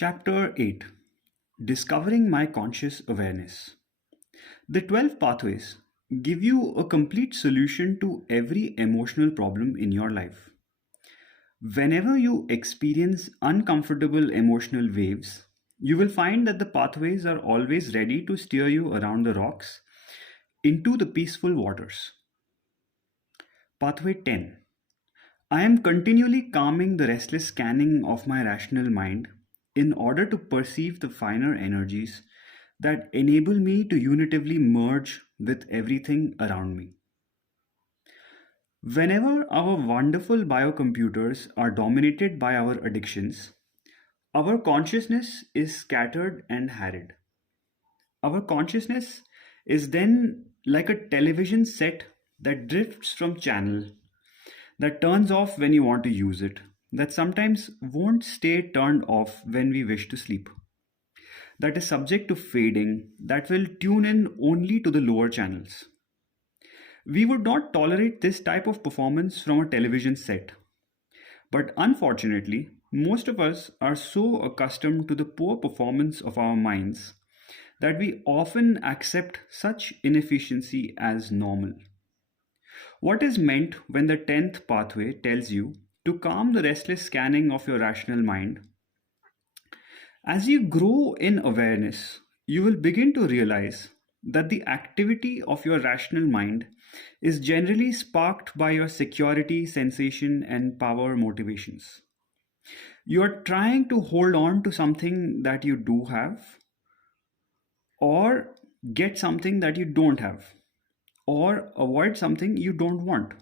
Chapter 8, Discovering My Conscious Awareness. The 12 pathways give you a complete solution to every emotional problem in your life. Whenever you experience uncomfortable emotional waves, you will find that the pathways are always ready to steer you around the rocks into the peaceful waters. Pathway 10. I am continually calming the restless scanning of my rational mind in order to perceive the finer energies that enable me to unitively merge with everything around me. Whenever our wonderful biocomputers are dominated by our addictions, our consciousness is scattered and harried. Our consciousness is then like a television set that drifts from channel, that turns off when you want to use it, that sometimes won't stay turned off when we wish to sleep, that is subject to fading, that will tune in only to the lower channels. We would not tolerate this type of performance from a television set. But unfortunately, most of us are so accustomed to the poor performance of our minds that we often accept such inefficiency as normal. What is meant when the 10th pathway tells you to calm the restless scanning of your rational mind? As you grow in awareness, you will begin to realize that the activity of your rational mind is generally sparked by your security, sensation, and power motivations. You are trying to hold on to something that you do have, or get something that you don't have, or avoid something you don't want.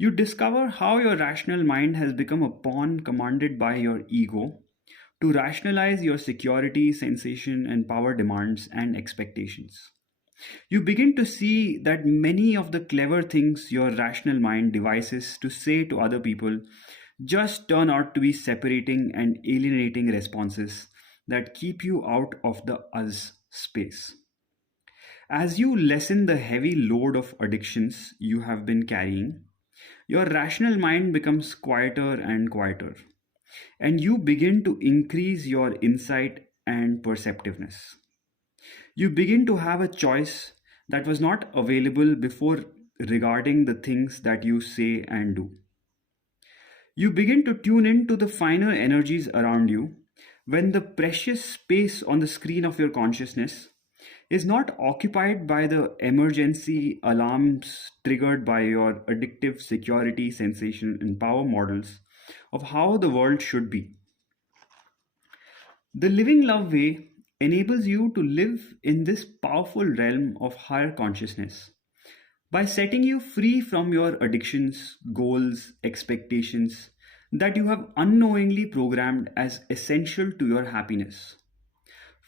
You discover how your rational mind has become a pawn commanded by your ego to rationalize your security, sensation, and power demands and expectations. You begin to see that many of the clever things your rational mind devises to say to other people just turn out to be separating and alienating responses that keep you out of the us space. As you lessen the heavy load of addictions you have been carrying, your rational mind becomes quieter and quieter, and you begin to increase your insight and perceptiveness. You begin to have a choice that was not available before regarding the things that you say and do. You begin to tune in to the finer energies around you when the precious space on the screen of your consciousness is not occupied by the emergency alarms triggered by your addictive security, sensation, and power models of how the world should be. The living love way enables you to live in this powerful realm of higher consciousness by setting you free from your addictions, goals, expectations that you have unknowingly programmed as essential to your happiness.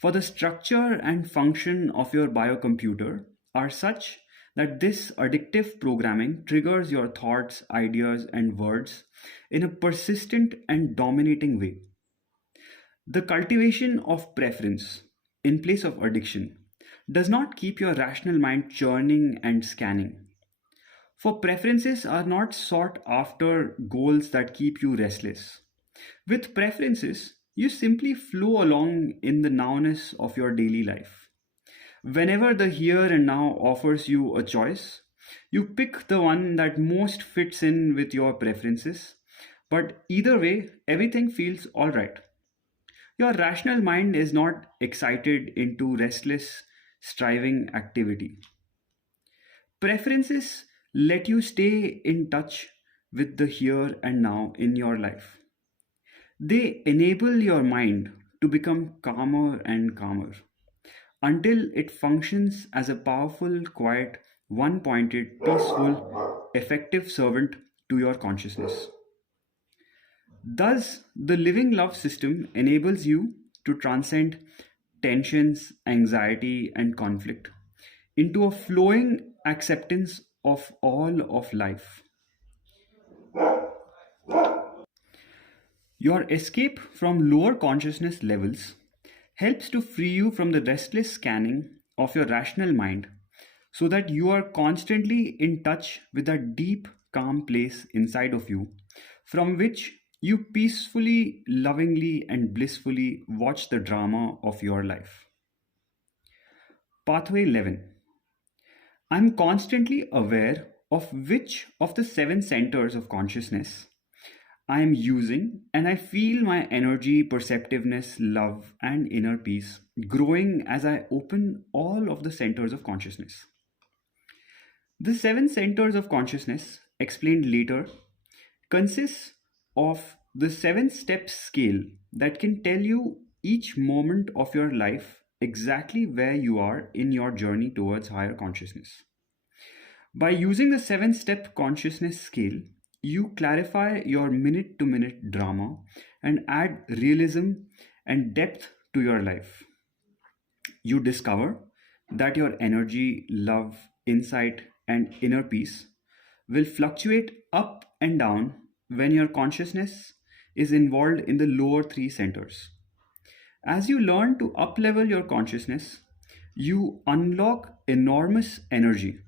For the structure and function of your biocomputer are such that this addictive programming triggers your thoughts, ideas, and words in a persistent and dominating way. The cultivation of preference in place of addiction does not keep your rational mind churning and scanning. For preferences are not sought after goals that keep you restless. With preferences, you simply flow along in the nowness of your daily life. Whenever the here and now offers you a choice, you pick the one that most fits in with your preferences, but either way, everything feels alright. Your rational mind is not excited into restless, striving activity. Preferences let you stay in touch with the here and now in your life. They enable your mind to become calmer and calmer until it functions as a powerful, quiet, one pointed, peaceful, effective servant to your consciousness. Thus, the living love system enables you to transcend tensions, anxiety, and conflict into a flowing acceptance of all of life. Your escape from lower consciousness levels helps to free you from the restless scanning of your rational mind so that you are constantly in touch with that deep, calm place inside of you from which You peacefully, lovingly, and blissfully watch the drama of your life. Pathway 11. I'm constantly aware of which of the seven centers of consciousness I am using, and I feel my energy, perceptiveness, love, and inner peace growing as I open all of the centers of consciousness. The seven centers of consciousness, explained later, consists of the seven step scale that can tell you each moment of your life exactly where you are in your journey towards higher consciousness. By using the seven step consciousness scale, you clarify your minute to minute drama and add realism and depth to your life. You discover that your energy, love, insight, and inner peace will fluctuate up and down when your consciousness is involved in the lower three centers. As you learn to uplevel your consciousness, you unlock enormous energy.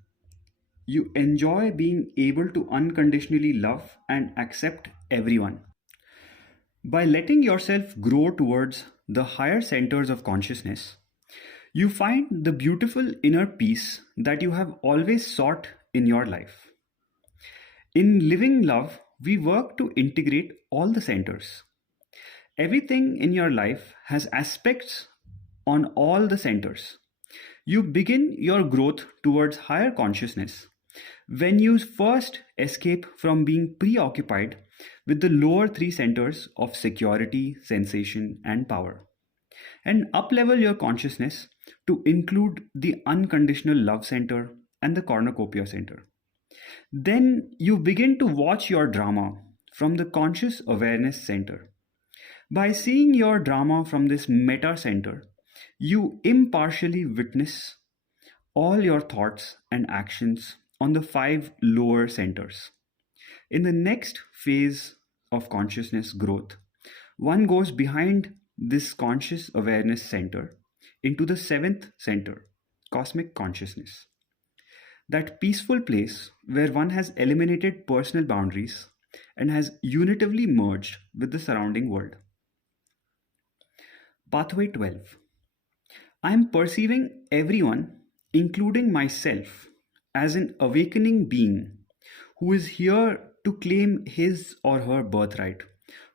You enjoy being able to unconditionally love and accept everyone. By letting yourself grow towards the higher centers of consciousness, you find the beautiful inner peace that you have always sought in your life. In living love, we work to integrate all the centers. Everything in your life has aspects on all the centers. You begin your growth towards higher consciousness when you first escape from being preoccupied with the lower three centers of security, sensation, and power, and uplevel your consciousness to include the unconditional love center and the cornucopia center. Then you begin to watch your drama from the conscious awareness center. By seeing your drama from this meta center, you impartially witness all your thoughts and actions on the five lower centers. In the next phase of consciousness growth, one goes behind this conscious awareness center into the seventh center, cosmic consciousness. That peaceful place where one has eliminated personal boundaries and has unitively merged with the surrounding world. Pathway 12. I am perceiving everyone, including myself, as an awakening being who is here to claim his or her birthright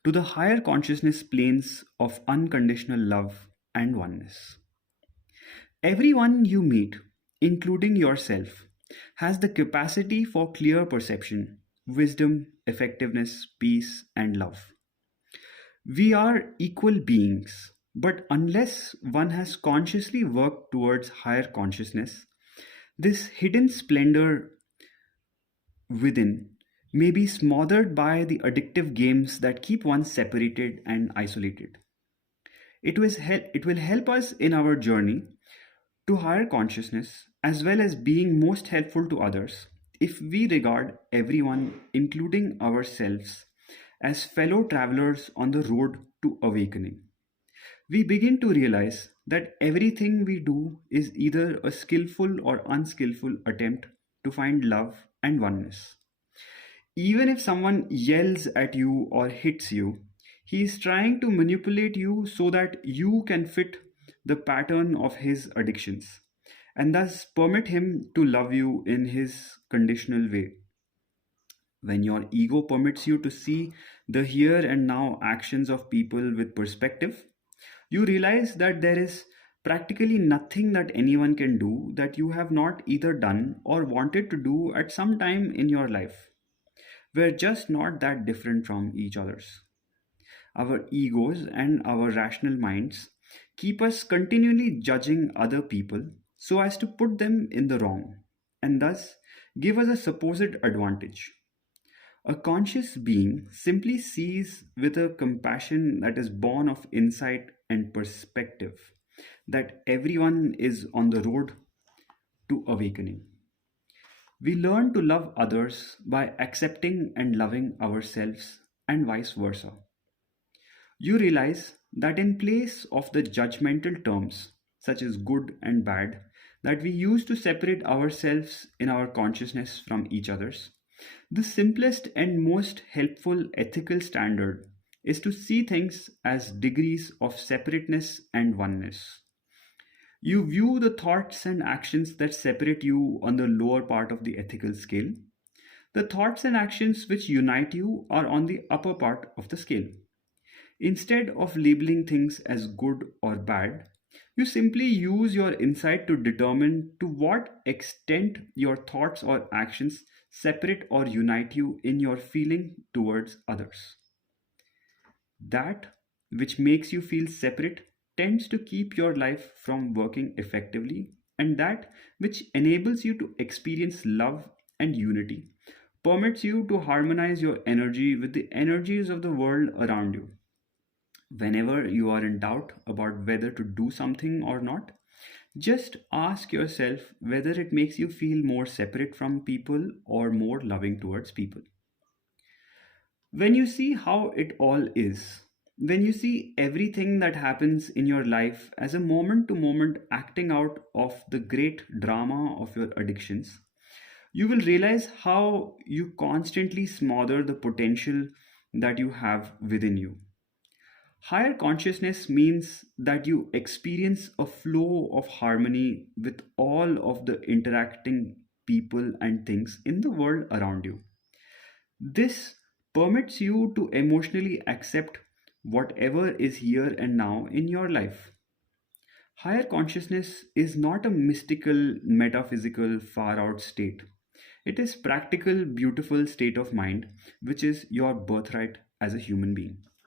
to the higher consciousness planes of unconditional love and oneness. Everyone you meet, including yourself, has the capacity for clear perception, wisdom, effectiveness, peace, and love. We are equal beings, but unless one has consciously worked towards higher consciousness, this hidden splendor within may be smothered by the addictive games that keep one separated and isolated. It will help us in our journey to higher consciousness as well as being most helpful to others if we regard everyone, including ourselves, as fellow travelers on the road to awakening. We begin to realize that everything we do is either a skillful or unskillful attempt to find love and oneness. Even if someone yells at you or hits you, he is trying to manipulate you so that you can fit the pattern of his addictions and thus permit him to love you in his conditional way. When your ego permits you to see the here and now actions of people with perspective, you realize that there is practically nothing that anyone can do that you have not either done or wanted to do at some time in your life. We're just not that different from each other's. Our egos and our rational minds keep us continually judging other people so as to put them in the wrong and thus give us a supposed advantage. A conscious being simply sees with a compassion that is born of insight and perspective that everyone is on the road to awakening. We learn to love others by accepting and loving ourselves, and vice versa. You realize that in place of the judgmental terms, such as good and bad, that we use to separate ourselves in our consciousness from each other's, The simplest and most helpful ethical standard is to see things as degrees of separateness and oneness. You view the thoughts and actions that separate you on the lower part of the ethical scale. The thoughts and actions which unite you are on the upper part of the scale. Instead of labeling things as good or bad, you simply use your insight to determine to what extent your thoughts or actions separate or unite you in your feeling towards others. That which makes you feel separate tends to keep your life from working effectively, and that which enables you to experience love and unity permits you to harmonize your energy with the energies of the world around you. Whenever you are in doubt about whether to do something or not, just ask yourself whether it makes you feel more separate from people or more loving towards people. When you see how it all is, when you see everything that happens in your life as a moment to moment acting out of the great drama of your addictions, you will realize how you constantly smother the potential that you have within you. Higher consciousness means that you experience a flow of harmony with all of the interacting people and things in the world around you. This permits you to emotionally accept whatever is here and now in your life. Higher consciousness is not a mystical, metaphysical, far out state. It is practical, beautiful state of mind, which is your birthright as a human being.